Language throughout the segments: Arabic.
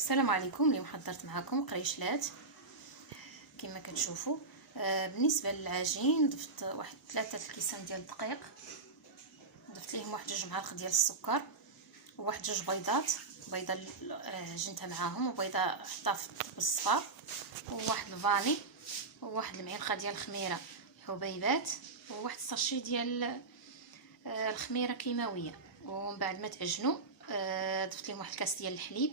السلام عليكم. اليوم حضرت معكم قريشلات كما كتشوفوا. بالنسبه للعجين ضفت واحد 3 الكيسان ديال الدقيق، ضفت ليهم واحد 2 معالق ديال السكر وواحد 2 بيضات، بيضه عجنتها معاهم وبيضه حطها في الصفار، وواحد الفاني وواحد المعلقه ديال الخميره حبيبات وواحد الساشي ديال الخميره كيماويه. ومن بعد ما تعجنوا ضفت لهم واحد الكاس ديال الحليب،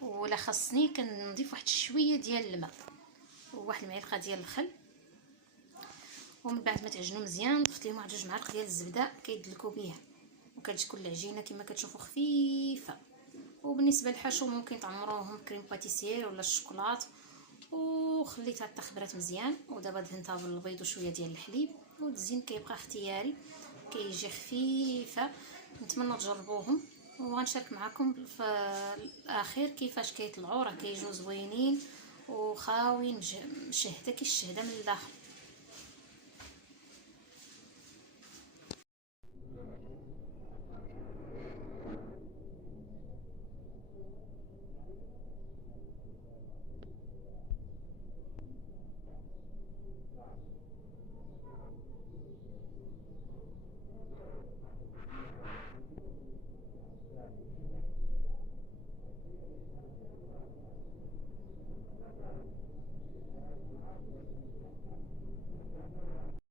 ولا خاصني كنضيف واحد شويه ديال الماء وواحد المعلقه ديال الخل. ومن بعد ما تعجنوا مزيان ضفت لهم واحد 2 معالق ديال الزبده كيدلكوا بيها، وكتكون العجينه كما كتشوفوا خفيفه. وبالنسبه للحشو ممكن تعمروهم كريم باتيسير ولا الشوكولات، وخليتها تخبرات مزيان. ودابا دهنتها بالبيض وشويه ديال الحليب، والتزيين كيبقى اختياري، كيجي خفيفه. نتمنى تجربوهم، وغنشارك معكم في الاخير كيفاش كيطلعوا. راه كيجيو زوينين وخاويين مشهده كالشهده من الداخل.